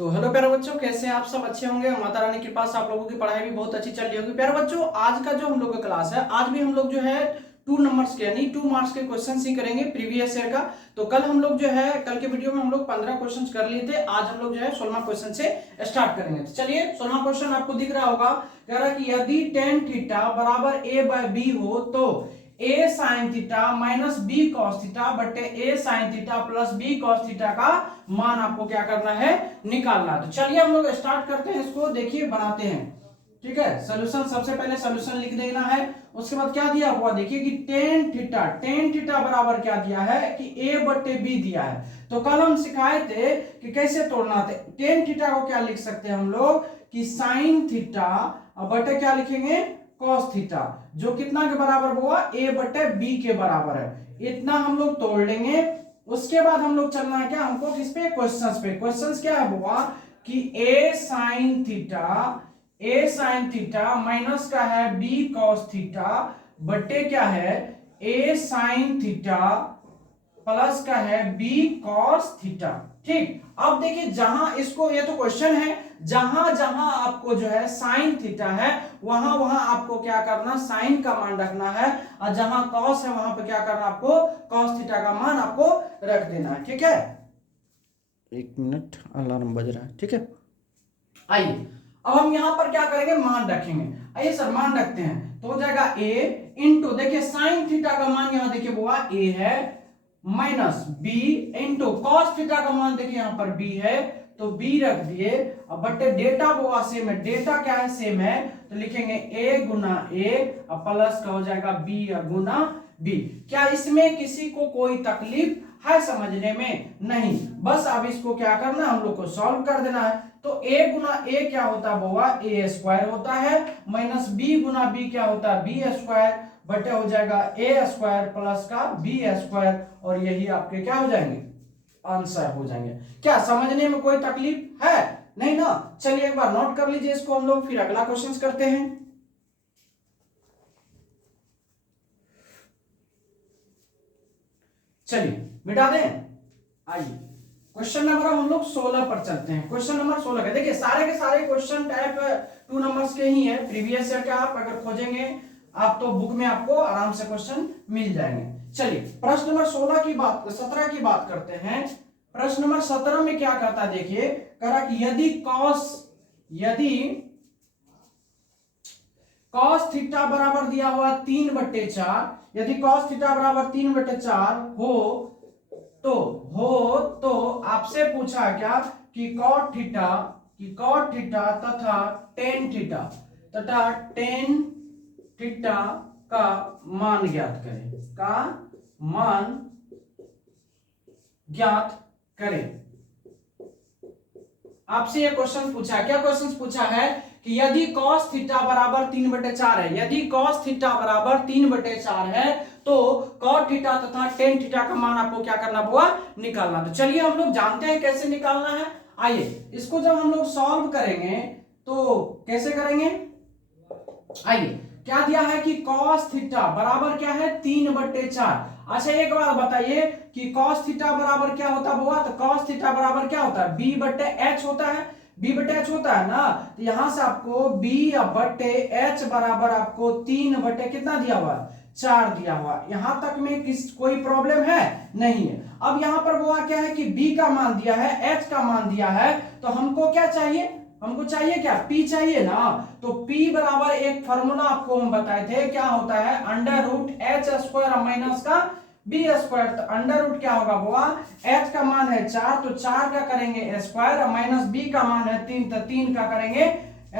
तो हेलो प्यारे बच्चों, कैसे हैं आप सब? अच्छे होंगे। माता रानी के पास आप लोगों की पढ़ाई भी बहुत अच्छी चल रही होगी। प्यारे बच्चों, आज का जो हम लोग का क्लास है, आज भी हम लोग जो है 2 नंबर्स के यानी 2 मार्क्स के क्वेश्चन ही करेंगे प्रीवियस ईयर का। तो कल हम लोग जो है, कल के वीडियो में हम लोग 15 क्वेश्चन कर लिए थे। आज हम लोग जो है 16वां क्वेश्चन से स्टार्ट करेंगे। तो चलिए, 16वां क्वेश्चन आपको दिख रहा होगा। कह रहा है कि यदि tan थीटा बराबर a/b हो तो a sin theta minus b cos theta बटे a sin theta plus b cos theta का मान आपको क्या करना है, निकालना है। तो चलिए हम लोग स्टार्ट करते हैं इसको। देखिए, बनाते हैं। ठीक है, सोल्यूशन सबसे पहले सोल्यूशन लिख देना है। उसके बाद क्या दिया हुआ, देखिए कि टेन थीटा बराबर क्या दिया है कि a बटे b दिया है। तो कल हम सिखाए थे कि कैसे तोड़ना थे। टेन थीटा को क्या लिख सकते हैं हम लोग कि साइन थीटा बटे क्या लिखेंगे, कॉस थीटा, जो कितना के बराबर हुआ, a बटे b के बराबर है। इतना हम लोग तोड़ लेंगे। उसके बाद हम लोग चलना है क्या, हमको किस पे, क्वेश्चंस पे। क्वेश्चंस क्या है हुआ कि a sin थीटा माइनस का है b cos थीटा बटे क्या है a sin थीटा प्लस का है b cos थीटा। ठीक, अब देखिए, जहां इसको, ये तो क्वेश्चन है, जहां जहां आपको जो है साइन थीटा है वहां वहां आपको क्या करना, साइन का मान रखना है, और जहां कॉस है वहां पे क्या करना, आपको कॉस थीटा का मान आपको रख देना है। ठीक है, 1 मिनट, अलार्म बज रहा है। ठीक है, आइए अब हम यहां पर क्या करेंगे, मान रखेंगे। आइए सर, मान रखते हैं तो हो जाएगा a इंटू, देखिए साइन थीटा का मान यहां देखिए वो a है, minus b into cos theta का मान देखिए यहां पर b है, तो b रख दिए। अब बटे डेटा वो सेम है, डेटा क्या है, सेम है, तो लिखेंगे a गुना a और प्लस का हो जाएगा b गुना b। क्या इसमें किसी को कोई तकलीफ है समझने में? नहीं। बस अब इसको क्या करना, हम लोग को सॉल्व कर देना है। तो a गुना a क्या होता है बउआ, a स्क्वायर होता है, माइनस b गुना b क्या होता है, b स्क्वायर बटे हो जाएगा a स्क्वायर प्लस का b स्क्वायर, और यही आपके क्या हो जाएंगे, आंसर हो जाएंगे। क्या समझने में कोई तकलीफ है? नहीं ना। चलिए एक बार नोट कर लीजिए इसको हम लोग, फिर अगला क्वेश्चन करते हैं। चलिए मिटा दें। आइए क्वेश्चन नंबर हम लोग 16 पर चलते हैं। क्वेश्चन नंबर 16 का देखिए, सारे के सारे क्वेश्चन टाइप 2 नंबर्स के ही है प्रीवियस ईयर के। आप अगर खोजेंगे आप तो बुक में आपको आराम से क्वेश्चन मिल जाएंगे। चलिए प्रश्न नंबर 17 की बात करते हैं। प्रश्न नंबर 17 में क्या कहता है, देखिए कह रहा कि यदि cos थीटा बराबर दिया हुआ 3/4, यदि cos थीटा बराबर 3/4 तो आपसे पूछा क्या कि cot थीटा तथा tan थीटा का मान ज्ञात करें। आपसे ये क्वेश्चन पूछा है। क्या क्वेश्चन पूछा है कि यदि cos थीटा बराबर 3/4 है, यदि cos थीटा बराबर 3/4 है तो cot थीटा तथा tan थीटा का मान आपको क्या करना होगा, निकालना। तो चलिए हम लोग जानते हैं कैसे निकालना है। आइए इसको जब हम लोग सॉल्व करेंगे तो कैसे करेंगे। आइए, क्या दिया है कि cos थीटा बराबर क्या है, 3/4। अच्छा एक बात बताइए कि cos थीटा बराबर क्या होता है, तो cos थीटा बराबर क्या होता है, b बटे h होता है, b बटे h होता है ना। तो यहां से आपको b बटे h बराबर आपको 3 बटे कितना दिया हुआ, 4 दिया हुआ। यहां तक में कोई प्रॉब्लम है? नहीं है। अब यहां पर वो क्या है कि b का मान दिया है, h का मान दिया है, तो हमको क्या चाहिए, हमको चाहिए क्या, p चाहिए ना। तो p बराबर एक फॉर्मूला आपको हम बताए थे, क्या होता है, under root H square minus का बी स्क्वायर। तो अंडर रूट क्या होगा बुआ, h का मान है 4 तो 4 का करेंगे स्क्वायर, माइनस b का मान है 3 तो 3 का करेंगे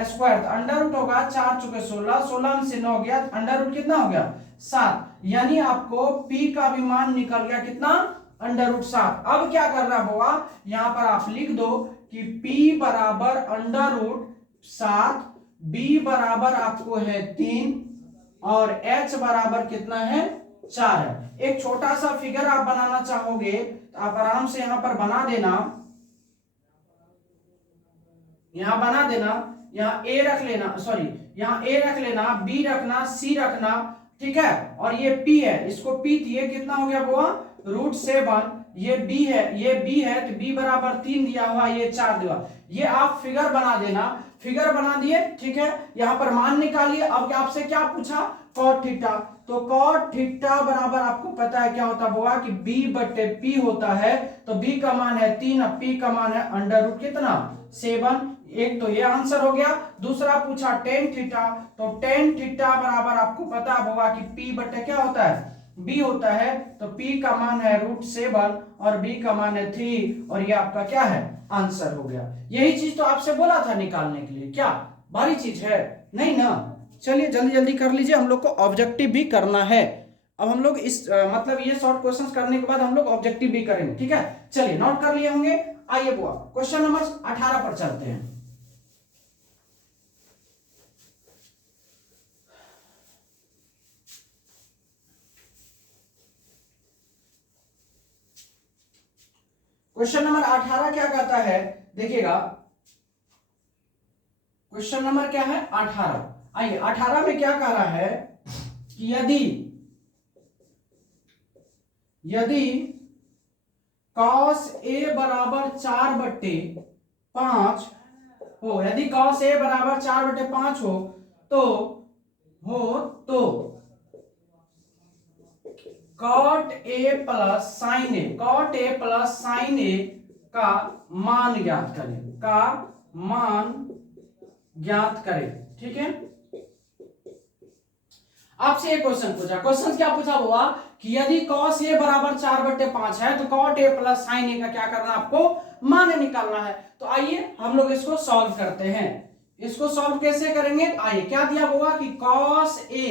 स्क्वायर। तो अंडर रूट होगा 4 चुके 16, 16 से 9 गया, अंडर रूट कितना हो गया, 7। यानी आपको p का भी मान निकल गया कितना, अंडर रूट 7। अब क्या करना बुआ, यहां पर आप लिख दो कि p बराबर अंडर रूट 7, b बराबर आपको है 3 और h बराबर कितना है, 4 है। एक छोटा सा फिगर आप बनाना चाहोगे तो आप आराम से यहां पर बना देना, यहाँ a रख लेना, सॉरी यहाँ a रख लेना, b रखना, c रखना, ठीक है, और ये p है, इसको p दिए, कितना हो गया बुआ, √7, ये b है, ये b है, तो b बराबर 3 दिया हुआ, ये 4 दिया। ये आप फिगर बना देना, फिगर बना दिए, ठीक है। यहाँ पर मान निकालिए। अब आपसे क्या पूछा, कॉट थीटा, तो कॉट थीटा बराबर आपको पता है क्या होता होगा कि b/p होता है। तो b का मान है 3, अब p का मान है √ कितना, 7। एक तो ये आंसर हो गया। दूसरा पूछा टेन थीटा, तो टेन थीटा बराबर आपको पता होगा कि p/ क्या होता है, b होता है। तो p का मान है √7 और b का मान है 3, और ये आपका क्या है, आंसर हो गया। यही चीज तो आपसे बोला था निकालने के लिए, क्या भारी चीज है, नहीं ना। चलिए जल्दी जल्दी कर लीजिए, हम लोग को ऑब्जेक्टिव भी करना है। अब हम लोग इस मतलब ये शॉर्ट क्वेश्चंस करने के बाद हम लोग ऑब्जेक्टिव भी करेंगे, ठीक है। चलिए नोट कर लिए होंगे। आइए बुआ क्वेश्चन नंबर 18 पर चलते हैं। क्वेश्चन नंबर 18 क्या कहता है, देखिएगा। क्वेश्चन नंबर क्या है, 18। आइए 18 में क्या कह रहा है कि यदि cos a बराबर 4/5 हो, यदि cos a बराबर 4/5 हो तो cot a plus sine A, cot a plus sine A का मान ज्ञात करें, ठीक है। आपसे एक क्वेश्चन पूछा, क्वेश्चन क्या पूछा हुआ कि यदि cos a बराबर 4/5 है तो cot a plus sine A का क्या करना, आपको मान निकालना है। तो आइए हम लोग इसको सॉल्व करते हैं। इसको सॉल्व कैसे करेंगे, आइए क्या दिया हुआ कि cos a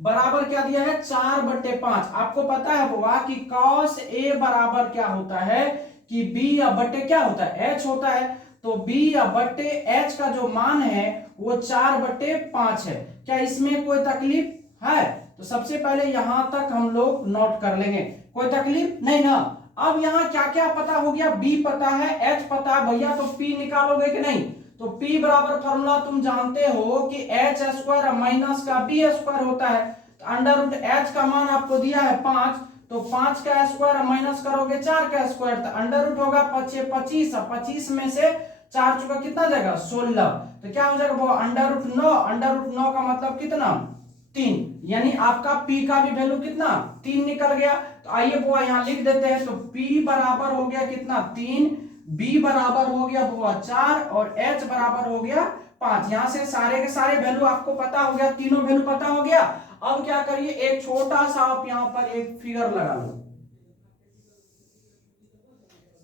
बराबर क्या दिया है, 4/5। आपको पता है हुआ कि cos a बराबर क्या होता है कि b या बटे क्या होता है, h होता है। तो b या बटे h का जो मान है वो 4/5 है। क्या इसमें कोई तकलीफ है, तो सबसे पहले यहां तक हम लोग नोट कर लेंगे, कोई तकलीफ नहीं ना। अब यहां क्या क्या पता हो गया, b पता है, h पता है भैया, तो p निकालोगे कि नहीं। तो p बराबर फॉर्मूला तुम जानते हो कि h² माइनस का b² होता है। तो √h का मान आपको दिया है 5, तो 5 का स्क्वायर माइनस करोगे 4 का स्क्वायर, तो √ होगा 25, 25 में से 4 चुका कितना जाएगा, 16। तो क्या हो जाएगा वो √9 का मतलब कितना, 3। यानी आपका p का भी वैल्यू कितना, 3 निकल गया। तो आइए बुआ यहां लिख देते हैं। तो p बराबर हो गया कितना, 3, b बराबर हो गया बुआ 4 और h बराबर हो गया 5। यहां से सारे के सारे वैल्यू आपको पता हो गया, तीनों वैल्यू पता हो गया। अब क्या करिए, एक छोटा सा आप यहां पर एक फिगर लगा लो,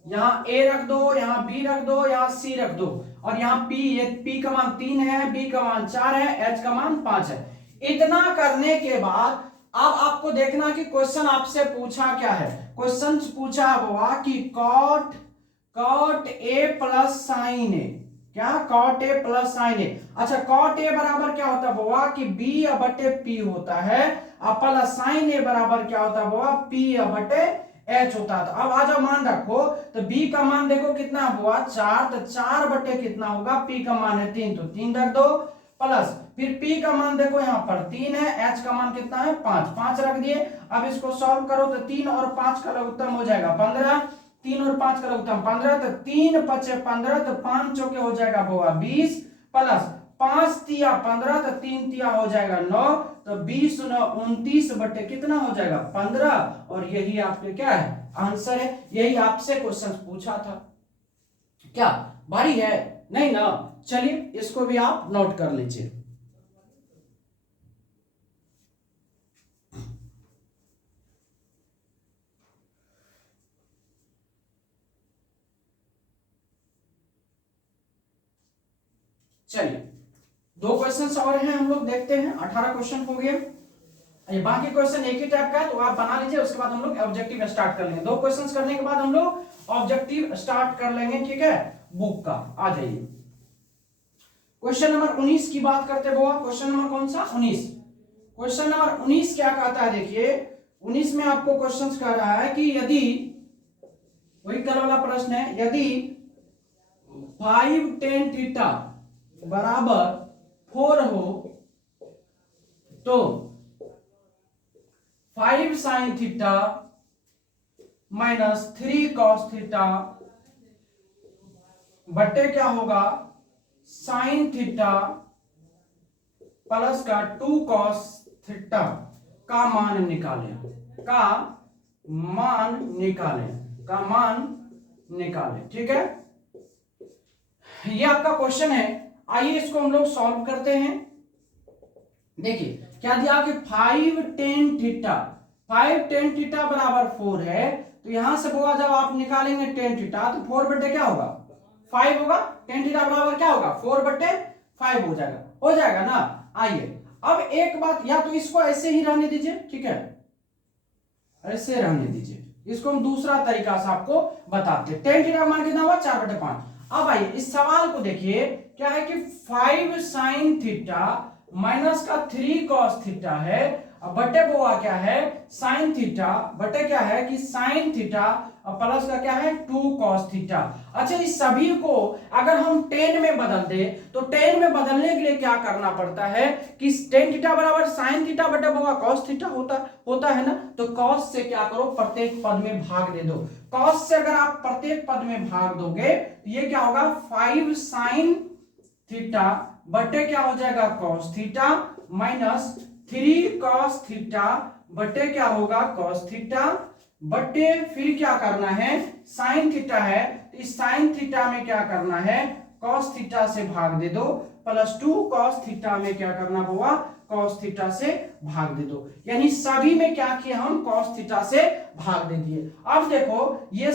यहाँ a रख दो, यहाँ b रख दो, यहाँ c रख दो, और यहाँ p, ये p का मान 3 है, b का मान 4 है, h का मान 5 है। इतना करने के बाद अब आपको देखना कि क्वेश्चन आपसे पूछा क्या है। क्वेश्चन पूछा हुआ कि cot a प्लस साइन ए, क्या cot a प्लस साइन ए। अच्छा cot a बराबर क्या होता हुआ कि b/p होता है, और प्लस साइन ए बराबर क्या होता हुआ, p/h होता है। तो अब आ जाओ मान रखो, तो b का मान देखो कितना हुआ 4, तो 4 कितना होगा, p का मान है 3, तो 3 रख दो, प्लस फिर p का मान देखो यहाँ पर 3 है, h का मान कितना है 5, 5 रख दिए। अब इसको सॉल्व करो तो 3 और 5 का लघुत्तम हो जाएगा 15, 3 और 5 का लघुत्तम 15, तो 3 × 5 = 15, तो 5 चौके हो जाएगा बुआ 20, प्लस 5 तिया 15, तो 3 तिया हो जाएगा 9, तो 20 × 9 29 बटे कितना हो जाएगा 15, और यही आपके क्या है, आंसर है। यही आपसे क्वेश्चन पूछा था। क्या भारी है, नहीं ना। चलिए इसको भी आप नोट कर लीजिए। चलिए 2 क्वेश्चन और हैं, हम लोग देखते हैं। 18 क्वेश्चन हो गए, ये बाकी क्वेश्चन एक ही टाइप का है, तो आप बना लीजिए, उसके बाद हम लोग ऑब्जेक्टिव स्टार्ट कर लेंगे। 2 क्वेश्चंस करने के बाद हम लोग ऑब्जेक्टिव स्टार्ट कर लेंगे, ठीक है। बुक का आ जाइए, क्वेश्चन नंबर 19 की बात करते हुए। क्वेश्चन नंबर कौन सा, 19। क्वेश्चन नंबर 19 क्या कहता है, देखिए 19 में आपको क्वेश्चन कह रहा है कि यदि, वही कल वाला प्रश्न है, यदि 5 tan थीटा बराबर 4 हो तो 5 sine theta minus 3 cos theta बटे क्या होगा साइन थीटा प्लस का 2 कॉस थीटा का मान निकालें, का मान निकालें, का मान निकालें। ठीक है, ये आपका क्वेश्चन है। आइए इसको हम लोग सॉल्व करते हैं। देखिए क्या दिया कि 5 tan थीटा, 5 tan थीटा बराबर 4 है, तो यहां से होगा जब आप निकालेंगे tan थीटा तो 4 बटे क्या होगा 5 होगा। tan थीटा बराबर क्या होगा 4 बटे 5 हो जाएगा ना। आइए अब एक बात, या तो इसको ऐसे ही रहने दीजिए, ठीक है, ऐसे रहने दीजिए, इसको हम दूसरा तरीका से आपको बताते हैं। tan थीटा का मान कितना हुआ 4 बटे 5। अब आइए इस सवाल को देखिए, क्या है कि 5 साइन थीटा माइनस का 3 कॉस थीटा है, अब बटे बोआ क्या है साइन थीटा, बटे क्या है कि साइन थीटा और प्लस का क्या है 2 कॉस थीटा। अच्छा इस सभी को अगर हम tan में बदल दे तो tan में बदलने के लिए क्या करना पड़ता है कि tan थीटा बराबर साइन थीटा बटे बोआ कॉस थीटा होता है ना। तो कॉस से क्या करो प्रत्येक पद में भाग दे दो। कॉस से अगर आप प्रत्येक पद में भाग दोगे तो ये क्या होगा 5 साइन थीटा बटे क्या हो जाएगा cos theta minus 3 cos theta बटे क्या होगा कॉस थीटा बटे फिर क्या करना है साइन थीटा है, तो इस साइन थीटा में क्या करना है कॉस थीटा से भाग दे दो, प्लस 2 कॉस थीटा में क्या करना होगा कॉस थीटा से भाग दे दो। यानी सभी में क्या किया हम कॉस थीटा से भाग दे दिए। अब देखो ये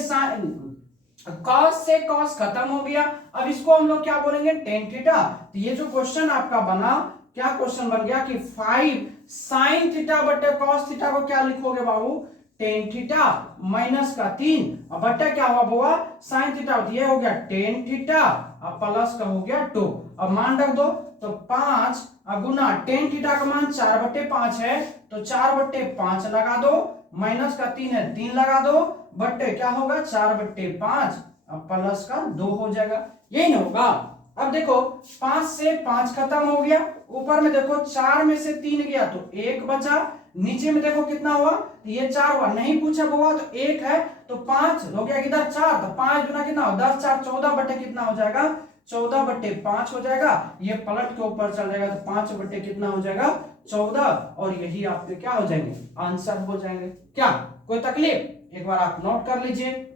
कॉस से कॉस खत्म हो गया, अब इसको हम लोग क्या बोलेंगे टेन थीटा। तो ये जो क्वेश्चन आपका बना, क्या क्वेश्चन बन गया कि 5 साइन थीटा बटे कॉस थीटा को क्या लिखोगे बाबू टेन थीटा माइनस का 3 और बटे क्या हुआ बुआ साइन थीटा, ये हो गया टेन थीटा और प्लस का हो गया 2। अब मान रख दो तो 5 गुना टेन थीटा का मान 4 बटे 5 है, तो 4 बटे 5 लगा दो, माइनस का 3 है 3 लगा दो, बटे क्या होगा 4 बटे 5 अब प्लस का 2 हो जाएगा, यही ना होगा। अब देखो 5 से 5 खत्म हो गया, ऊपर में देखो 4 में से 3 गया तो 1 बचा, नीचे में देखो कितना हुआ ये 4 हुआ, नहीं पूछा हुआ तो 1 है तो 5 हो गया किधर 4, तो 5 गुना कितना हो 10 4 14 बटे कितना हो जाएगा 14 बटे 5 हो जाएगा, ये पलट के ऊपर चल जाएगा तो 5 बटे कितना हो जाएगा 14, और यही आपके क्या हो जाएंगे आंसर हो जाएंगे। क्या कोई तकलीफ, एक बार आप नोट कर लीजिए।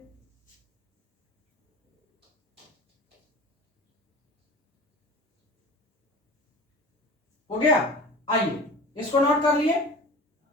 हो गया, आइए इसको नोट कर लिए,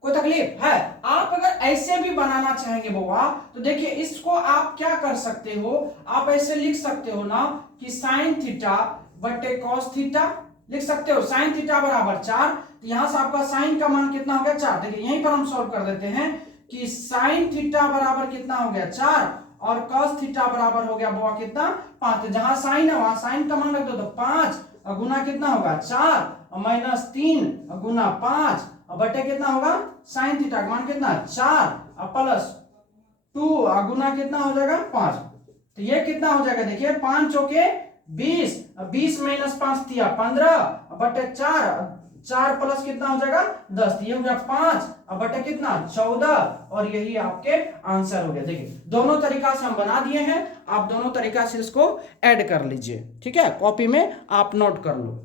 कोई तकलीफ है। आप अगर ऐसे भी बनाना चाहेंगे बुआ तो देखिए इसको आप क्या कर सकते हो, आप ऐसे लिख सकते हो ना कि साइन थीटा बटे कॉस थीटा लिख सकते हो, साइन थीटा बराबर 4, तो यहां से आपका साइन का मान कितना हो गया 4। देखिए यहीं पर हम सॉल्व कर देते हैं कि साइन थीटा बराबर कितना हो गया 4 और कॉस थीटा बराबर हो गया बुआ कितना 5, तो जहां साइन है वहां साइन का मान रख दो तो 5 और गुना कितना होगा 4 और माइनस 3 और गुना 5 और बटे कितना होगा साइन थीटा का मान कितना 4 और प्लस 2 और गुना कितना हो जाएगा 5, तो ये कितना हो जाएगा देखिए 5 चौके 20, 20 माइनस 5 दिया 15 बटे 4, 4 प्लस कितना हो जाएगा 10, ये हो गया 5 और बटे कितना 14, और यही आपके आंसर हो गया। देखिए दोनों तरीका से हम बना दिए हैं, आप दोनों तरीका से इसको ऐड कर लीजिए, ठीक है, कॉपी में आप नोट कर लो।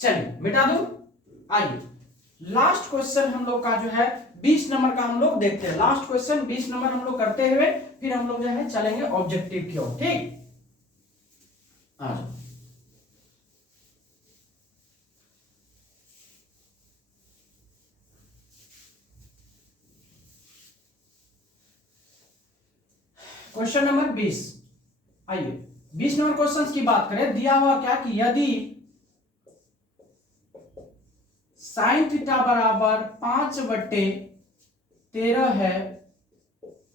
चलिए मिटा दो। आइए लास्ट क्वेश्चन हम लोग का जो है 20 नंबर का हम लोग देखते हैं, लास्ट क्वेश्चन 20 नंबर हम लोग करते हुए फिर हम लोग जो है चलेंगे ऑब्जेक्टिव की ओर, ठीक। आ जाओ क्वेश्चन नंबर 20। आइए 20 नंबर क्वेश्चन की बात करें, दिया हुआ क्या कि यदि साइन थीटा बराबर 5/13 है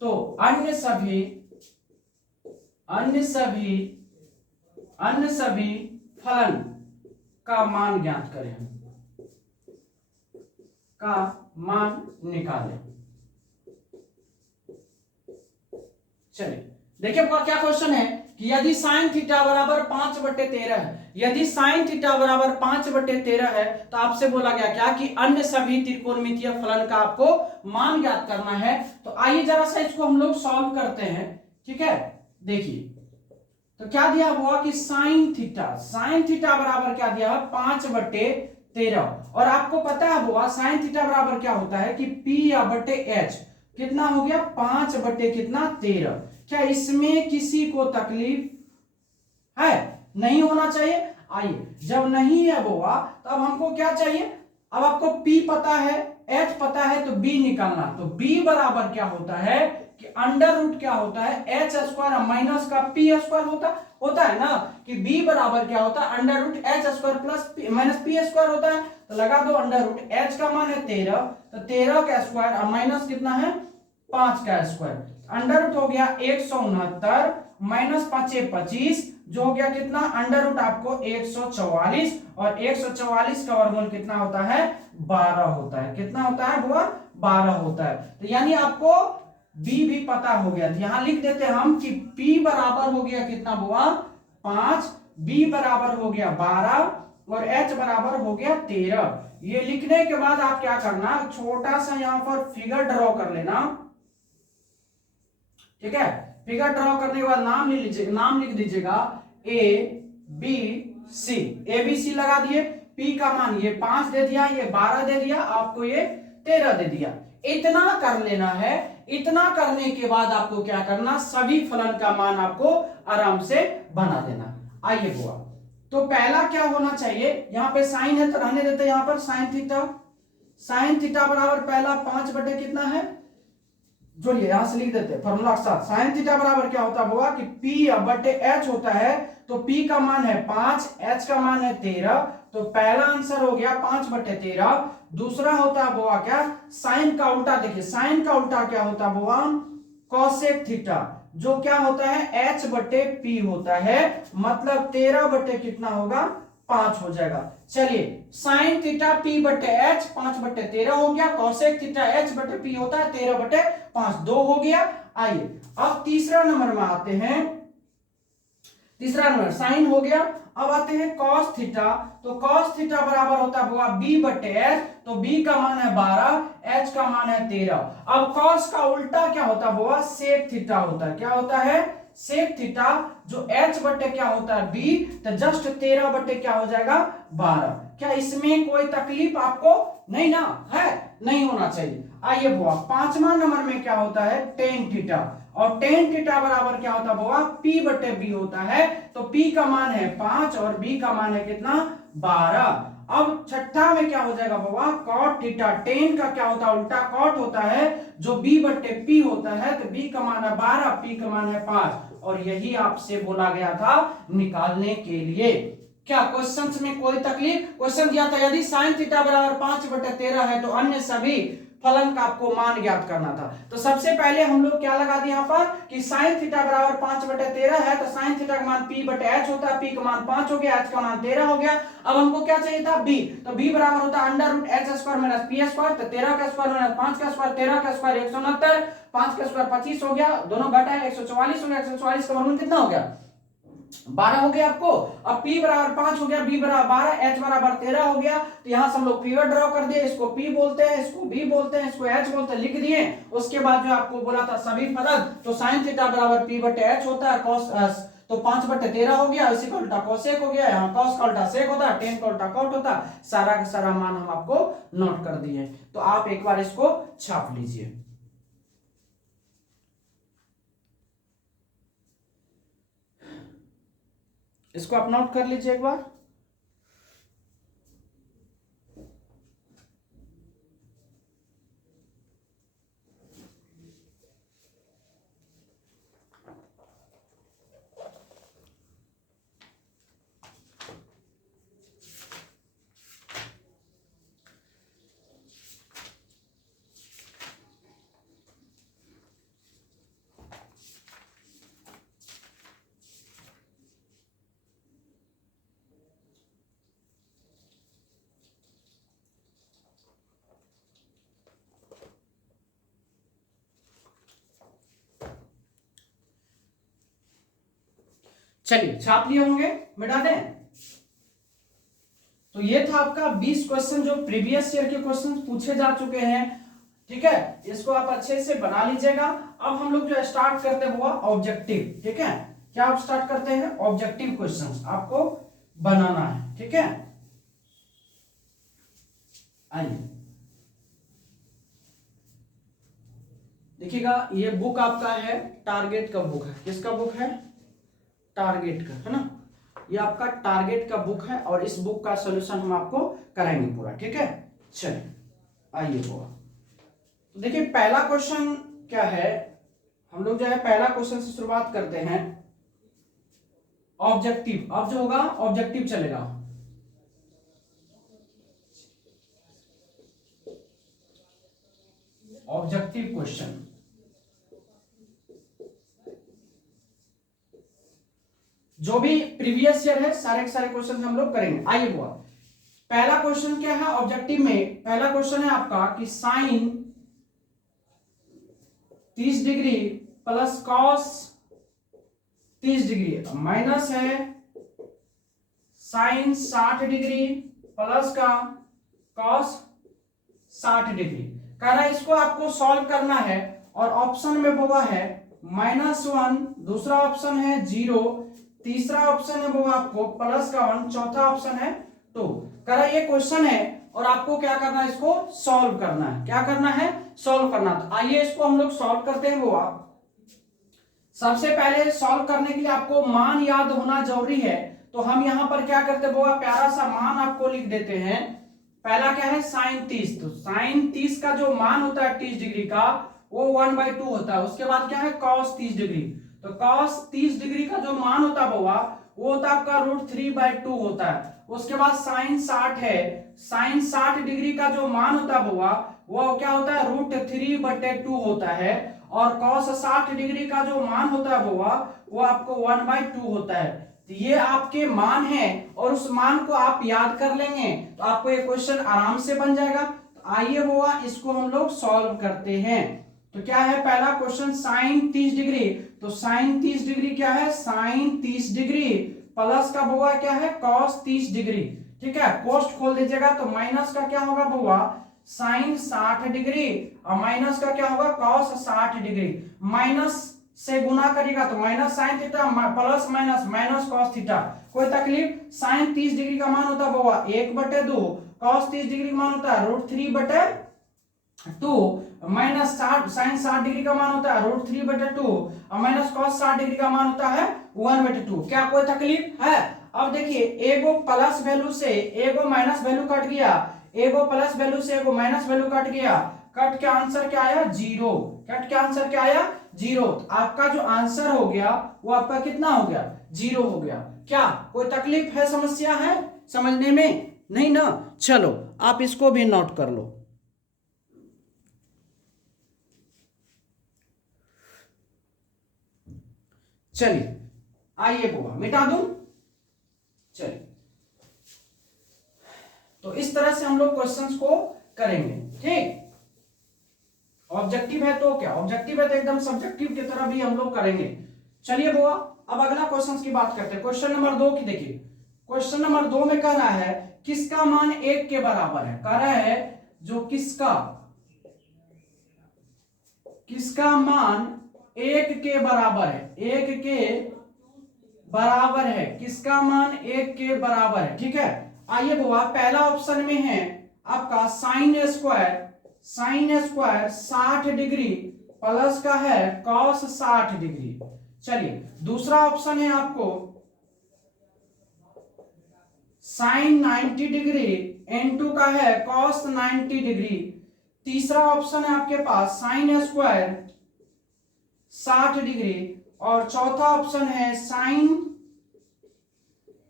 तो अन्य सभी फलन का मान ज्ञात करें, का मान निकालें। चलिए देखिए क्या क्वेश्चन है कि यदि साइन थीटा बराबर 5/13 है, यदि साइन थीटा बराबर 5/13 है, तो आपसे बोला गया क्या कि अन्य सभी त्रिकोणमितीय फलन का आपको मान ज्ञात करना है। तो आइए जरा सा इसको हम लोग सॉल्व करते हैं। ठीक है, देखिए तो क्या दिया हुआ कि साइन थीटा बराबर क्या दिया है 5/13। और आपको पता है हुआ साइन थीटा बराबर क्या होता है कि P या बटे H कितना हो गया 5/13। क्या इसमें किसी को तकलीफ है? नहीं होना चाहिए। आइए जब नहीं है बुआ तो अब हमको क्या चाहिए, अब आपको P पता है H पता है तो B निकालना। तो B बराबर क्या होता है कि अंडर रूट क्या होता है एच स्क्वायर माइनस का पी स्क्वायर होता है ना कि B बराबर क्या होता है under root H square plus minus P square होता है। तो लगा दो अंडर रूट एच का मान है 13, तो 13 का स्क्वायर और माइनस कितना है 5 का स्क्वायर, अंडर रूट हो गया 169 माइनस 5 25 जो हो गया कितना अंडर रूट आपको 144 और 144 का वर्गमूल कितना होता है 12 होता है। कितना होता है बुआ 12 होता है। तो यानी आपको बी भी पता हो गया। तो यहां लिख देते हम कि P बराबर हो गया कितना बुआ 5, B बराबर हो गया 12 और H बराबर हो गया 13। ये लिखने के बाद आप क्या करना छोटा सा यहां पर फिगर ड्रॉ कर लेना। ठीक है, फिगर ड्रॉ करने के बाद नाम लिख दीजिएगा ABC। ABC लगा दिए, P का मान ये 5 दे दिया, ये 12 दे दिया, आपको ये 13 दे दिया। इतना कर लेना है। इतना करने के बाद आपको क्या करना सभी फलन का मान आपको आराम से बना देना। आइए बुआ, तो पहला क्या होना चाहिए, यहां पे साइन है तो रहने देते, यहां पर साइन थीटा बराबर पहला 5 बटे कितना है, जोड़िए यहां से लिख देते फॉर्मूला के साथ। साइन थीटा बराबर क्या होता होगा कि P बटे H होता है। तो P का मान है 5, H का मान है 13। तो पहला आंसर हो गया 5/13। दूसरा होता है बुआ क्या साइन का उल्टा, देखिए साइन का उल्टा क्या होता है बुआ कॉसेक थीटा, जो क्या होता है H बटे P होता है। मतलब 13 बटे कितना होगा 5 हो जाएगा। चलिए साइन थीटा P बटे H 5/13 हो गया, कॉसेक थीटा H बटे P होता है 13/5, 2 हो गया। आइए अब तीसरा नंबर में आते हैं। तीसरा नंबर साइन हो गया। अब आते हैं कॉस थीटा। तो कॉस थीटा बराबर होता है B बटे H। तो B का मान है 12, H का मान है 13। अब कॉस का उल्टा क्या होता है सेक थीटा होता है। क्या होता है सेक थीटा, जो H बटे क्या होता है B, तो जस्ट 13 बटे क्या हो जाएगा 12। क्या इसमें कोई तकलीफ आपको नहीं ना है, नहीं होना चाहिए। आइए बुआ पांचवा नंबर में क्या होता है टेन थीटा। और टेन थीटा बराबर क्या होता है बुआ P बटे B होता है। तो P का मान है 5 और B का मान है कितना 12। अब छठा में क्या हो जाएगा बुआ कॉट थीटा। टेन का क्या होता है उल्टा कॉट होता है, जो B बटे P होता है। तो B का मान है 12, P का मान है 5 और यही आपसे बोला गया था निकालने के लिए। क्या क्वेश्चन में कोई तकलीफ, क्वेश्चन दिया था यदि साइन थीटा बराबर 5/13 है तो अन्य सभी फलन का आपको मान ज्ञात करना था। तो सबसे पहले हम लोग क्या लगा दिए यहाँ पर कि साइन थीटा बराबर 5/13 है, तो साइन थीटा का मान P बटे H होता है। P का मान 5 हो गया, H का मान 13 हो गया। अब हमको क्या चाहिए था B, तो B बराबर होता है under root H square minus P square. तो 13 का स्क्वायर माइनस 5 का स्क्वायर, 13 का स्क्वायर 169, 5 का स्क्वायर 25 हो गया, दोनों घटा है 144 हो गया। 144 का वर्गमूल कितना हो गया 12 हो गया आपको। अब P बराबर 5 हो गया, B बराबर 12, H बराबर 13 हो गया। तो यहां से हम लोग फिगर ड्रॉ कर दिए, इसको P बोलते हैं, इसको B बोलते हैं, इसको H बोलते हैं, लिख दिए। उसके बाद जो आपको बोला था सभी फलन, तो साइन थीटा बराबर P बटे H होता है, cos तो 5/13 हो गया, इसी का उल्टा कोसेक हो गया। यहाँ कॉस का उल्टा सेक होता है, टेन का उल्टा कॉट होता है। सारा का सारा मान हम आपको नोट कर दिए, तो आप एक बार इसको छाप लीजिए। इसको आप नोट कर लीजिए एक बार। चलिए छाप लिए होंगे, मिटा दें। तो ये था आपका 20 क्वेश्चन जो प्रीवियस ईयर के क्वेश्चन पूछे जा चुके हैं। ठीक है, इसको आप अच्छे से बना लीजिएगा। अब हम लोग जो स्टार्ट करते हैं वो ऑब्जेक्टिव। ठीक है, क्या आप स्टार्ट करते हैं? ऑब्जेक्टिव क्वेश्चंस आपको बनाना है। ठीक है, आइए देखिएगा, ये बुक आपका है टारगेट का बुक है। किसका बुक है? टारगेट का, है ना। ये आपका टारगेट का बुक है और इस बुक का सॉल्यूशन हम आपको कराएंगे पूरा। ठीक है, चलिए आइए हुआ। तो देखिए पहला क्वेश्चन क्या है, हम लोग जो है पहला क्वेश्चन से शुरुआत करते हैं। ऑब्जेक्टिव, अब जो होगा ऑब्जेक्टिव चलेगा। ऑब्जेक्टिव क्वेश्चन, जो भी प्रीवियस ईयर है सारे के सारे क्वेश्चन हम लोग करेंगे। आइए हुआ, पहला क्वेश्चन क्या है ऑब्जेक्टिव में? पहला क्वेश्चन है आपका कि sine 30 degree plus cos 30 degree minus है साइन 60 डिग्री प्लस का कॉस 60 डिग्री। कह रहा है इसको आपको सॉल्व करना है और ऑप्शन में बोला है -1, दूसरा ऑप्शन है 0, तीसरा ऑप्शन है वो आपको प्लस का 1, चौथा ऑप्शन है 2। कह रहा है ये क्वेश्चन है और आपको क्या करना है? इसको सॉल्व करना है। क्या करना है? सॉल्व करना। तो आइए इसको हम लोग सॉल्व करते हैं। वो आप सबसे पहले सॉल्व करने के लिए आपको मान याद होना जरूरी है। तो हम यहां पर क्या करते हैं? वो प्यारा सा मान आपको लिख देते हैं। पहला क्या है? साइन 30। तो साइन 30 का जो मान होता है 30 डिग्री का वो 1/2 होता है। उसके बाद क्या है? Cos 30 degree. तो कॉस 30 डिग्री का जो मान होता है वो होता है आपका √3/2 होता है। उसके बाद साइन 60 है, साइन 60 डिग्री का जो मान होता है वो क्या होता है? √3/2 होता है। और कॉस 60 डिग्री का जो मान होता है वो आपको 1/2 होता है। तो ये आपके मान है और उस मान को आप याद कर लेंगे तो आपको ये क्वेश्चन आराम से बन जाएगा। तो आइए हुआ इसको हम लोग सॉल्व करते हैं। तो क्या है पहला क्वेश्चन? Sine 30 degree. तो साइन 30 डिग्री क्या है? साइन 30 डिग्री प्लस का बुआ क्या है? Cos 30 degree. ठीक है, कोष्ठ खोल दीजिएगा। तो माइनस का क्या होगा बुआ? साइन 60 डिग्री और माइनस का क्या होगा? Cos 60 degree. माइनस से गुना करिएगा तो minus sine theta plus minus minus cos theta. कोई तकलीफ? साइन 30 डिग्री का मान होता है बुआ 1/2, कॉस 30 डिग्री का मान होता है √3/2, माइनस साइन 60 डिग्री का मान होता है √3/2 और माइनस कॉस 60 डिग्री का मान होता है 1/2। क्या कोई तकलीफ है? अब देखिए एगो प्लस वैल्यू से एगो माइनस वैल्यू कट गया, एगो प्लस वैल्यू से एगो माइनस वैल्यू कट गया। कट के आंसर क्या आया? 0। कट के आंसर क्या आया? 0। तो आपका जो आंसर हो गया वो आपका कितना हो गया? 0 हो गया। क्या कोई तकलीफ है, समस्या है समझने में? नहीं ना। चलो आप इसको भी नोट कर लो। चलिए आइए बुआ मिटा दूं। चलिए तो इस तरह से हम लोग क्वेश्चंस को करेंगे। ठीक, ऑब्जेक्टिव है तो क्या? ऑब्जेक्टिव है तो एकदम सब्जेक्टिव की तरह भी हम लोग करेंगे। चलिए बुआ अब अगला क्वेश्चन की बात करते हैं। क्वेश्चन नंबर 2 की देखिए, क्वेश्चन नंबर 2 में कह रहा है किसका मान 1 के बराबर है। कह रहा है जो किसका मान 1 के बराबर है, 1 के बराबर है, किसका मान 1 के बराबर है। ठीक है, आइए बुआ पहला ऑप्शन में है आपका साइन स्क्वायर 60 डिग्री प्लस का है कॉस 60 डिग्री। चलिए दूसरा ऑप्शन है आपको साइन 90 डिग्री इनटू का है कॉस 90 डिग्री। तीसरा ऑप्शन है आपके पास साइन स्क्वायर 60 डिग्री और चौथा ऑप्शन है sign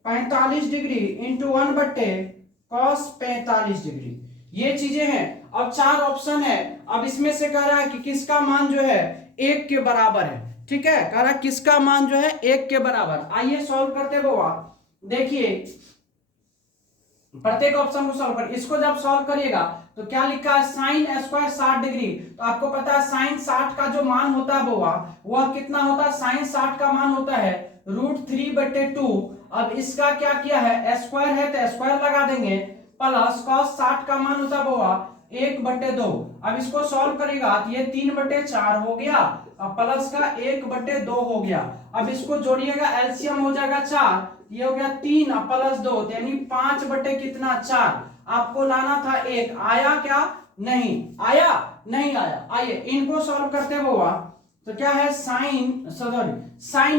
45 degree into 1/cos 45 degree. ये चीजें हैं। अब 4 ऑप्शन है। अब इसमें से कह रहा है कि किसका मान जो है 1 के बराबर है। ठीक है, कह रहा है किसका मान जो है 1 के बराबर। आइए सॉल्व करते हो आप। देखिए प्रत्येक ऑप्शन को सॉल्व कर, इसको जब सॉल्व करिएगा तो क्या लिखा है? Sine square 60 degree. तो आपको पता है साइन 60 का जो मान होता है वह कितना होता है? साइन 60 का मान होता है √3/2। अब इसका क्या किया है, स्क्वायर है तो स्क्वायर लगा देंगे, प्लस cos 60 का मान होता है 1/2। अब इसको सॉल्व करेगा तो ये 3/4 हो गया, अब प्लस का 1/2 हो गया। अब इसको जोड़िएगा, एलसीएम हो जाएगा 4, ये हो गया 3 प्लस 2 यानी 5/4। आपको लाना था 1, आया क्या, नहीं आया, नहीं आया। आइए इनको सॉल्व करते हैं बुआ। तो क्या है, साइन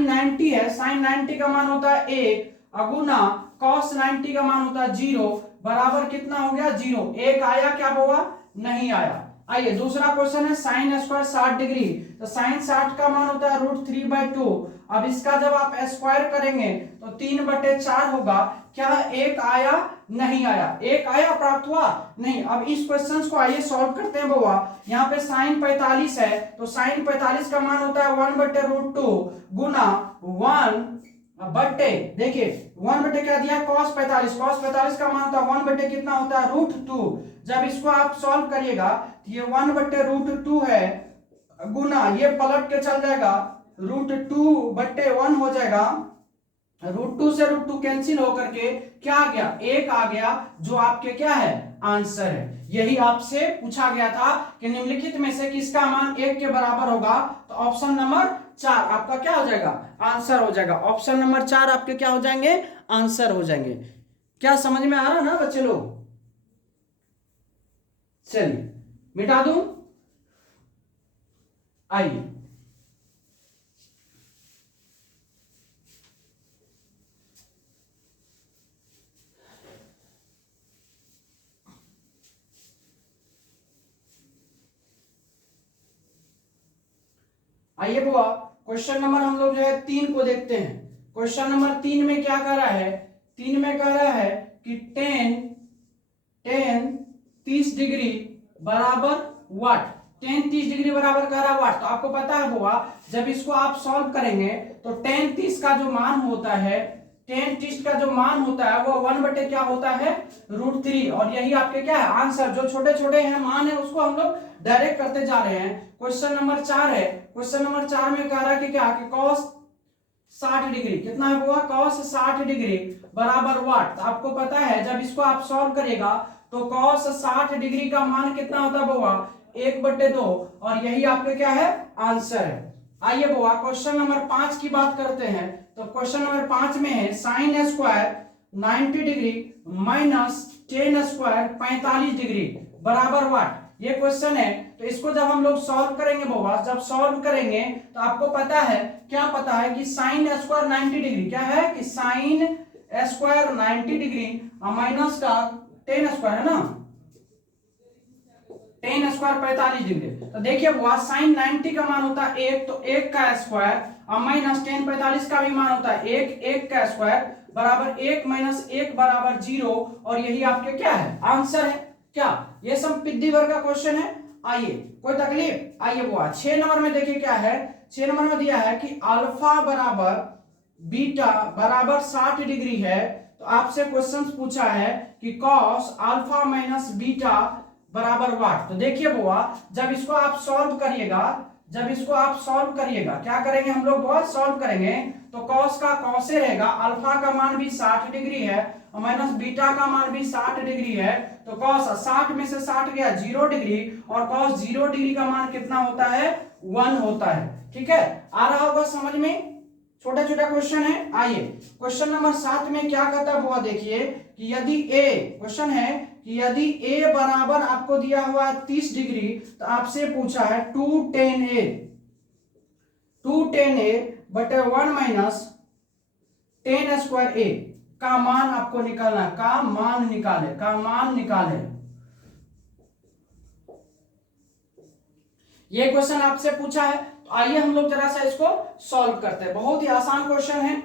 90 है, साइन 90 का मान होता है 1 अगुना cos 90 का मान होता है 0, बराबर कितना हो गया 0। 1 आया क्या बुआ, नहीं आया। आइए दूसरा क्वेश्चन है साइन स्क्वायर 60 डिग्री, तो साइन 60 का मान होता है √3/2। अब इसका जब आप स्क्वायर करेंगे तो 3/4 होगा। क्या 1 आया, नहीं आया। 1 आया, प्राप्त हुआ, नहीं। अब इस क्वेश्चन को आइए सॉल्व करते हैं बुआ। यहाँ पे साइन 45 है, तो साइन 45 का मान होता है 1/√2 गुना 1 बट्टे, देखिए 1 क्या दिया, cos 45 का मान होता है 1 कितना होता है √2। जब इसको आप सॉल्व करिएगा तो ये 1/√2 है गुना, ये पलट के चल जाएगा, √2/1 हो जाएगा। √2 से √2 कैंसिल होकर के क्या आ गया, 1 आ गया, जो आपके क्या है, आंसर है। यही आपसे पूछा गया था कि निम्नलिखित में से किसका मान 1 के बराबर होगा, तो ऑप्शन नंबर 4 आपका क्या हो जाएगा, आंसर हो जाएगा। ऑप्शन नंबर 4 आपके क्या हो जाएंगे, आंसर हो जाएंगे। क्या समझ में आ रहा ना बच्चे लोग? चलिए मिटा दूं, आइए आइए बुआ, क्वेश्चन नंबर हम लोग जो है 3 को देखते हैं। क्वेश्चन नंबर 3 में क्या कह रहा है, 3 में कह रहा है कि टेन 30 डिग्री बराबर वाट, टेन 30 डिग्री बराबर कह रहा है वाट। तो आपको पता है बुआ, जब इसको आप सॉल्व करेंगे तो टेन 30 का जो मान होता है, टेन 30 का जो मान होता है वो 1 क्या होता है, √3। और यही आपके क्या है, आंसर। जो छोटे छोटे हैं मान है उसको हम लोग डायरेक्ट करते जा रहे हैं। क्वेश्चन नंबर 4 है, क्वेश्चन नंबर 4 में कह रहा है कि क्या, कि cos 60 डिग्री कितना है बुआ, cos 60 डिग्री बराबर वाट। तो आपको पता है जब इसको आप सॉल्व करेगा तो cos 60 डिग्री का मान कितना होता है बुआ, 1/2, और यही आपके क्या है, आंसर है। आइए बुआ क्वेश्चन नंबर 5 की बात करते हैं। तो क्वेश्चन नंबर 5 में है sine square 90 degree minus ten square 45 degree बराबर वाट। ये क्वेश्चन है, तो इसको जब हम लोग सॉल्व करेंगे बुआ, जब सॉल्व करेंगे तो आपको पता है, क्या पता है कि साइन स्क्वायर 90 डिग्री क्या है, कि साइन स्क्वायर 90 डिग्री माइनस का टेन स्क्वायर है ना, टेन स्क्वायर 45 डिग्री। तो देखिए बुआ साइन 90 का मान होता है 1, तो 1 का स्क्वायर, और माइनस टेन 45 का भी मान होता है 1, 1 का स्क्वायर बराबर 1 - 1 बराबर 0, और यही आपके क्या है, आंसर है। क्या ये सब पिद्दी वर्ग का क्वेश्चन है? आइए कोई तकलीफ? आइए बुआ 6 नंबर में देखिए क्या है, 6 नंबर में दिया है कि अल्फा बराबर बीटा बराबर 60 डिग्री है। तो आपसे क्वेश्चन पूछा है कि cos अल्फा माइनस बीटा बराबर वाट। तो देखिए बुआ जब इसको आप सॉल्व करिएगा, जब इसको आप सॉल्व करिएगा, क्या करेंगे हम लोग बुआ, सॉल्व करेंगे तो cos का cos से रहेगा, अल्फा का मान भी 60 डिग्री है और माइनस बीटा का मान भी 60 डिग्री है। तो cos 60 में से 60 गया 0 डिग्री, और cos 0 डिग्री का मान कितना होता है, 1 होता है। ठीक है, आ रहा होगा समझ में? छोटा छोटा क्वेश्चन है। आइए क्वेश्चन नंबर 7 में क्या कहता है बुआ, देखिए कि यदि a, क्वेश्चन है कि यदि a बराबर आपको दिया हुआ है 30 डिग्री, तो आपसे पूछा है 2tan a बटे 1 माइनस टेन स्क्वायर a का मान आपको निकालना है, का मान निकाले, का मान निकाले। ये क्वेश्चन आपसे पूछा है, तो आइए हम लोग जरा सा इसको सॉल्व करते हैं। बहुत ही आसान क्वेश्चन है,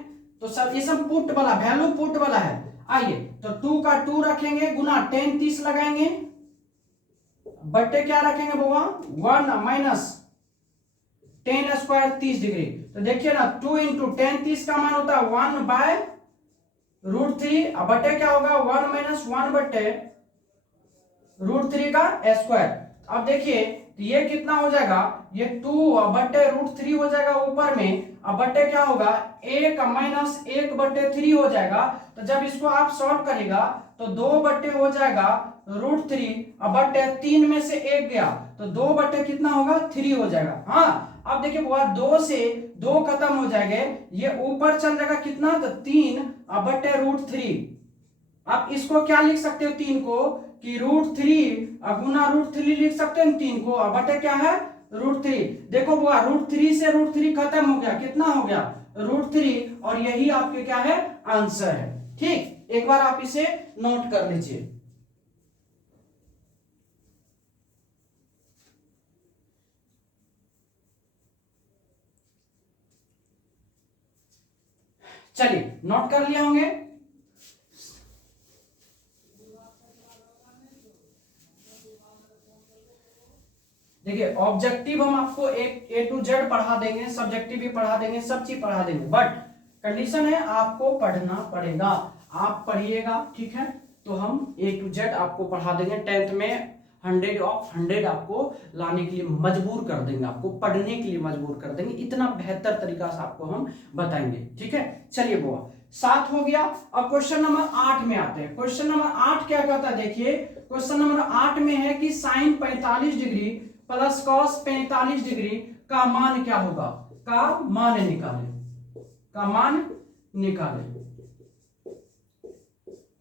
तो सब ये सब पुट वाला, वैल्यू पुट वाला है। आइए तो 2 का 2 रखेंगे गुना टेन 30 लगाएंगे, बट्टे क्या रखेंगे बुआ, 1 माइनस टेन स्क्वायर 30 डिग्री। तो देखिए ना 2 × टेन 30 का मान होता है 1/√3, अब बट्टे क्या होगा 1 - 1 बट्टे √3 का स्क्वायर। अब देखिए तो ये कितना हो जाएगा, ये 2/√3 हो जाएगा ऊपर में, अब बट्टे क्या होगा 1 माइनस 1/3 हो जाएगा। तो जब इसको आप सॉल्व करेगा तो 2 बट्टे हो जाएगा √3, अब बट्टे 3 में से 1 गया तो 2 बट्टे कितना होगा 3 हो जाएगा। हाँ अब देखिए बुआ 2 से 2 खत्म हो जाएंगे, ये ऊपर चल जाएगा कितना तो 3/√3। आप इसको क्या लिख सकते हो 3 को कि √3 गुना √3 लिख सकते हैं 3 को, अब बटे क्या है √3। देखो बुआ √3 से √3 खत्म हो गया, कितना हो गया √3, और यही आपके क्या है आंसर है। ठीक, एक बार आप इसे नोट कर लीजिए। चलिए नोट कर लिए होंगे। देखिए ऑब्जेक्टिव हम आपको एक A to Z पढ़ा देंगे, सब्जेक्टिव भी पढ़ा देंगे, सब चीज पढ़ा देंगे, बट कंडीशन है आपको पढ़ना पड़ेगा, आप पढ़िएगा ठीक है। तो हम A to Z आपको पढ़ा देंगे, 10th में 100 ऑफ 100 आपको लाने के लिए मजबूर कर देंगे, आपको पढ़ने के लिए मजबूर कर देंगे, इतना बेहतर तरीका से आपको हम बताएंगे ठीक है। चलिए बुआ 7 हो गया। अब क्वेश्चन नंबर 8 में आते हैं। क्वेश्चन नंबर 8 क्या कहता है, देखिए क्वेश्चन नंबर 8 में है कि sine 45 degree plus cos 45 degree का मान क्या होगा, का मान निकाले, का मान निकाले।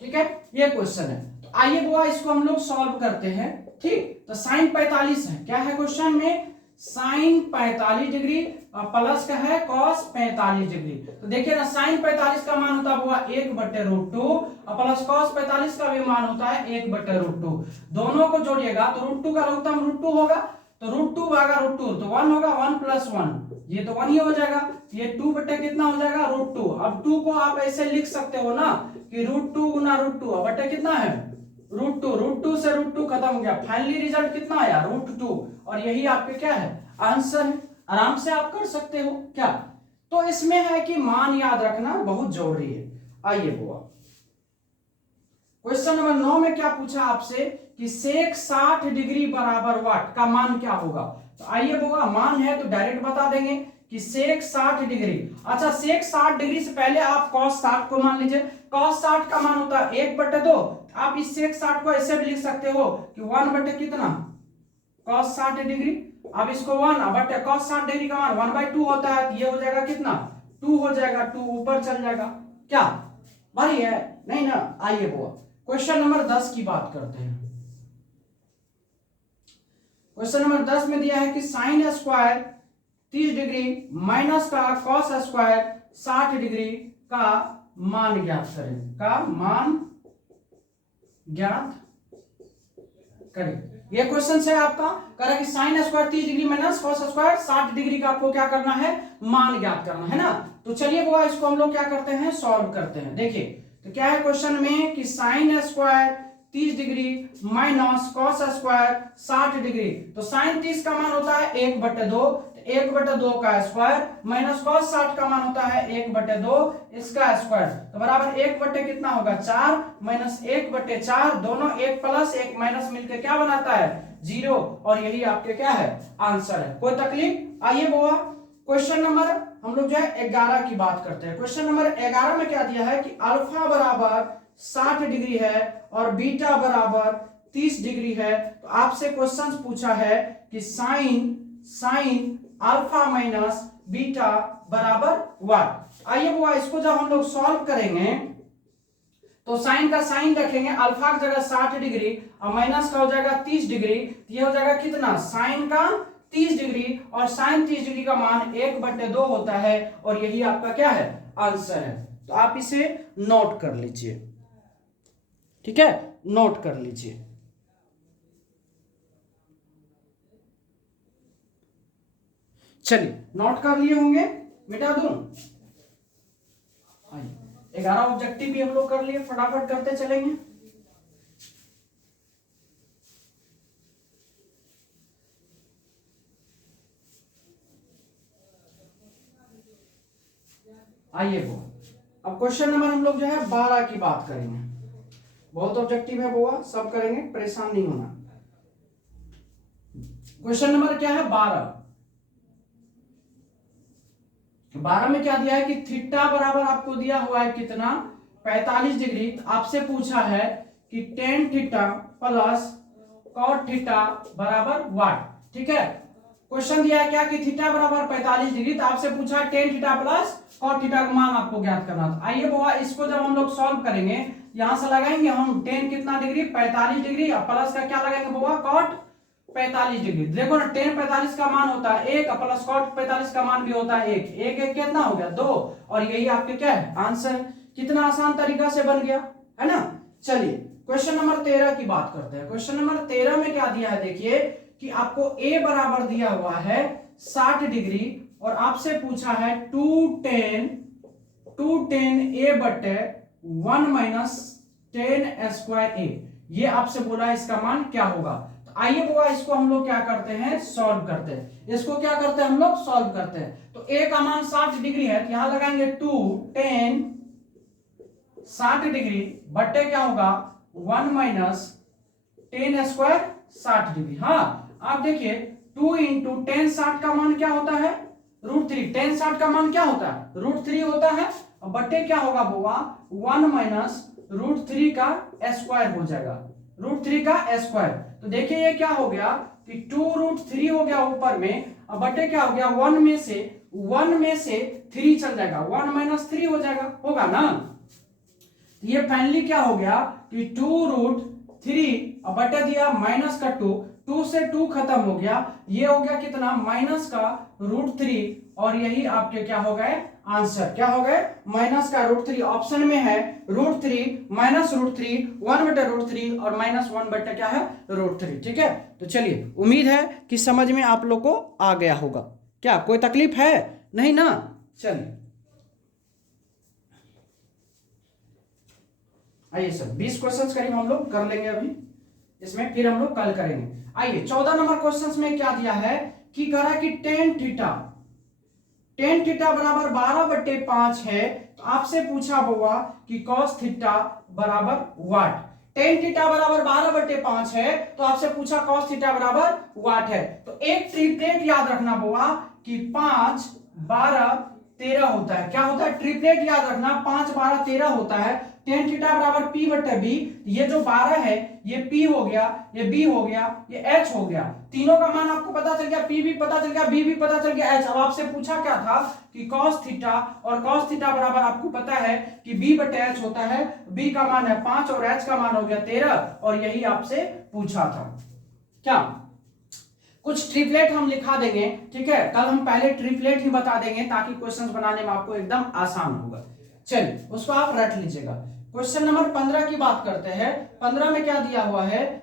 ठीक है, ये क्वेश्चन है। तो आइए बुआ इसको हम लोग सॉल्व करते हैं। ठीक, तो साइन 45 है, क्या है क्वेश्चन में साइन 45 डिग्री प्लस का है कॉस 45 डिग्री। तो देखिए ना साइन 45 का मान होता है बुआ 1/√2 और प्लस कॉस 45 का भी मान होता है 1/√2। दोनों को जोड़िएगा तो √2 का लघुत्तम √2 होगा, तो √2 भागा √2 तो 1 होगा, 1 + 1 ये तो 1 ही हो जाएगा, ये 2 बटे कितना हो जाएगा √2। अब 2 को आप ऐसे लिख सकते हो ना कि √2 गुना √2 अब बटे कितना है √2 से √2 खत्म हो गया, फाइनली रिजल्ट कितना आया √2, और यही आपके क्या है आंसर है। आराम से आप कर सकते हो क्या। तो इसमें है कि मान याद रखना बहुत जरूरी है। आइए बुआ क्वेश्चन नंबर 9 में क्या पूछा आपसे कि सेक 60 डिग्री बराबर वाट का मान क्या होगा। तो आइए बुआ मान है तो डायरेक्ट बता देंगे कि सेक 60 डिग्री। अच्छा सेक 60 डिग्री से पहले आप कॉस 60 को मान लीजिए, कॉस 60 का मान होता है 1/2। आप इस सेक 60 को ऐसे भी लिख सकते हो कि 1 बटे कितना कॉस 60 डिग्री। अब इसको 1 बटे कॉस 60 डिग्री का मान 1/2 होता है, तो ये हो जाएगा कितना 2 हो जाएगा, 2 ऊपर चल जाएगा। क्या भारी है नहीं ना। आइए बुआ क्वेश्चन नंबर 10 की बात करते हैं। क्वेश्चन नंबर 10 में दिया है कि साइन स्क्वायर 30 डिग्री माइनस का कॉस स्क्वायर 60 डिग्री का मान ज्ञात करें, का मान ज्ञात करें। ये क्वेश्चन है आपका, कह रहा है कि sine square 30 degree minus cos square 60 degree का आपको क्या करना है मान ज्ञात करना है ना। तो चलिए बुआ इसको हम लोग क्या करते हैं सॉल्व करते हैं। देखिए तो क्या है क्वेश्चन में कि sine square 30 degree minus cos square 60 degree. तो साइन 30 का मान होता है 1/2, 1/2 का स्क्वायर माइनस कॉस 60 का मान होता है 1/2 इसका स्क्वायर, तो बराबर 1 बटे कितना होगा 4 माइनस 1/4, दोनों 1 प्लस 1 माइनस मिलकर क्या बनाता है 0, और यही आपके क्या है आंसर है। कोई तकलीफ। आइए बुआ क्वेश्चन नंबर हम लोग जो है 11 की बात करते हैं। क्वेश्चन नंबर 11 में क्या दिया है कि अल्फा बराबर 60 डिग्री है और बीटा बराबर 30 डिग्री है। तो आपसे क्वेश्चन पूछा है कि साइन अल्फा माइनस बीटा बराबर वाट। आइए बुआ इसको जब हम लोग सॉल्व करेंगे तो साइन का साइन रखेंगे, अल्फा की जगह 60 डिग्री और माइनस का हो जाएगा 30 डिग्री, तो ये हो जाएगा कितना साइन का 30 डिग्री, और साइन 30 डिग्री का मान 1/2 होता है, और यही आपका क्या है आंसर है। तो आप इसे नोट कर लीजिए, ठीक है नोट कर लीजिए। चलिए नोट कर लिए होंगे, मिटा दूं। 11 ऑब्जेक्टिव भी हम लोग कर लिए, फटाफट करते चलेंगे। आइए वो अब क्वेश्चन नंबर हम लोग जो है 12 की बात करेंगे। बहुत ऑब्जेक्टिव है बुआ, सब करेंगे, परेशान नहीं होना। क्वेश्चन नंबर क्या है 12। 12 में क्या दिया है कि थीटा बराबर आपको दिया हुआ है कितना 45 डिग्री। तो आपसे पूछा है कि tan theta plus cot theta बराबर वाट। ठीक है, क्वेश्चन दिया है क्या कि थीटा बराबर 45 डिग्री। तो आपसे पूछा है tan theta plus cot theta का मान आपको ज्ञात करना था। आइए बाबा इसको जब हम लोग सॉल्व करेंगे, यहां से लगाएंगे हम टेन कितना डिग्री 45 डिग्री, और प्लस का क्या लगाएंगे बाबा कॉट 45 डिग्री। देखो ना टेन 45 का मान होता है 1, प्लस कॉट 45 का मान भी होता है 1, 1 1 कितना हो गया 2, और यही आपके क्या है आंसर। कितना आसान तरीका से बन गया है ना। चलिए क्वेश्चन नंबर 13 की बात करते हैं। क्वेश्चन नंबर 13 में क्या दिया है देखिए कि आपको a बराबर दिया हुआ है 60 डिग्री, और आपसे पूछा है 210 a बटे 1 माइनस 10 स्क्वायर a। ये आपसे बोला है इसका मान क्या होगा। तो आइए बाबा इसको हम लोग क्या करते हैं सॉल्व करते हैं। इसको क्या करते हैं हम लोग सॉल्व करते हैं। तो a का मान 60 डिग्री है, तो यहां लगाएंगे 210 60 डिग्री बटे क्या होगा 1 माइनस 10 स्क्वायर 60 डिग्री। हाँ आप देखिए 2 इंटू 10 60 का मान क्या होता है √3। 10 60 का मान क्या होता है √3 होता है, और बटे क्या होगा बुआ 1 माइनस √3 का स्क्वायर हो जाएगा, √3 का स्क्वायर। तो देखिए ये क्या हो गया कि 2√3 हो गया ऊपर में, और बटे क्या हो गया 1 में से 3 चल जाएगा, 1 माइनस 3 हो जाएगा, होगा ना। ये फाइनली क्या हो गया कि 2√3 और बटे दिया माइनस का 2 से 2 खत्म हो गया, ये हो गया कितना माइनस का √3, और यही आपके क्या हो गए आंसर। क्या हो गए माइनस का √3। ऑप्शन में है √3 माइनस √3 1 बटे √3 और माइनस 1 बटे क्या है √3। ठीक है, तो चलिए उम्मीद है कि समझ में आप लोग को आ गया होगा। क्या कोई तकलीफ है नहीं ना। चलिए आइए सर 20 क्वेश्चंस करीब हम लोग कर लेंगे अभी इसमें, फिर हम लोग कल करेंगे। आइए 14 नंबर क्वेश्चंस में क्या दिया है कि कह रहा कि टेन थीटा बराबर 12/5 है। तो आपसे पूछा हुआ कि कॉस थीटा बराबर वाट। टेन थीटा बराबर 12/5 है, तो आपसे पूछा कॉस थीटा बराबर वाट है। तो एक ट्रिपलेट याद रखना हुआ कि 5 12 13 होता है। क्या होता है ट्रिपलेट याद रखना 5 12 13 होता है। टेन थीटा बराबर P बटे B, ये जो 12 है ये P हो गया, ये B हो गया, ये H हो गया। तीनों का मान आपको पता चल गया, P भी पता चल गया, B भी पता चल गया, H। अब आपसे पूछा क्या था कि cos थीटा, और cos थीटा बराबर आपको पता है कि B बटे H होता है। B का मान है 5 और H का मान हो गया 13, और यही आपसे पूछा था। क्या कुछ ट्रिपलेट हम लिखा देंगे, ठीक है, कल हम पहले ट्रिपलेट ही बता देंगे ताकि क्वेश्चंस बनाने में आपको एकदम आसान होगा। चलिए उसको आप रट लीजिएगा। क्वेश्चन नंबर 15 की बात करते हैं। 15 में क्या दिया हुआ है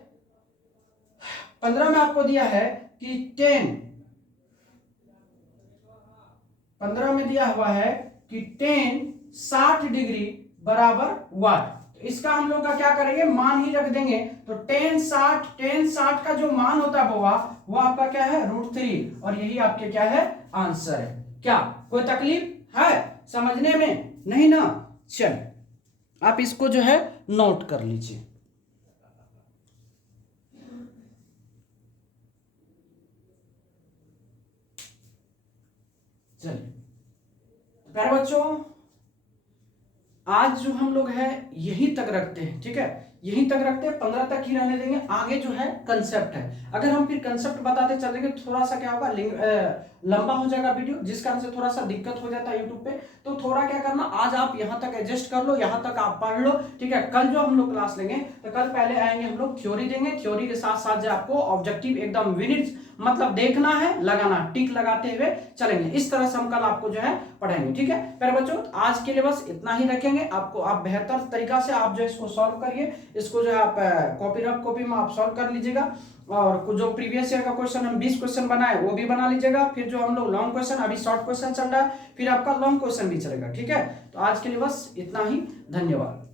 15 में आपको दिया है कि 15 में दिया हुआ है कि 60 डिग्री बराबर वाट। तो इसका हम लोग का क्या करेंगे मान ही रख देंगे। तो 60 का जो मान होता है वो आपका क्या है √3, और यही आपके क्या है आंसर है। क्या कोई तकलीफ है समझने में नहीं ना। चल आप इसको जो है नोट कर लीजिए। चलिए प्यारे बच्चों आज जो हम लोग है यहीं तक रखते हैं, ठीक है, यहीं तक रखते हैं, 15 तक ही रहने देंगे। आगे जो है कंसेप्ट है, अगर हम फिर कंसेप्ट बताते चलेंगे थोड़ा सा क्या होगा लंबा हो जाएगा वीडियो, जिस कारण से थोड़ा सा दिक्कत हो जाता है यूट्यूब पे। तो थोड़ा क्या करना आज आप यहां तक एडजस्ट कर लो, यहां तक आप पढ़ लो, ठीक है। कल जो हम लोग क्लास लेंगे तो कल पहले आएंगे हम लोग थ्योरी देंगे, थ्योरी के साथ साथ जो आपको ऑब्जेक्टिव एकदम मिनट्स मतलब देखना है, लगाना, टिक लगाते हुए चलेंगे। इस तरह से हम कल आपको जो है पढ़ाएंगे, ठीक है प्यारे बच्चों। आज के लिए बस इतना ही रखेंगे। आपको आप बेहतर तरीका से आप जो इसको सॉल्व करिए, इसको जो है आप रफ कॉपी में आप सॉल्व कर लीजिएगा। और जो प्रीवियस ईयर का क्वेश्चन हम 20 क्वेश्चन बनाए वो भी बना लीजिएगा। फिर जो हम लोग लॉन्ग क्वेश्चन, अभी शॉर्ट क्वेश्चन चल रहा है, फिर आपका लॉन्ग क्वेश्चन भी चलेगा, ठीक है। तो आज के लिए बस इतना ही, धन्यवाद।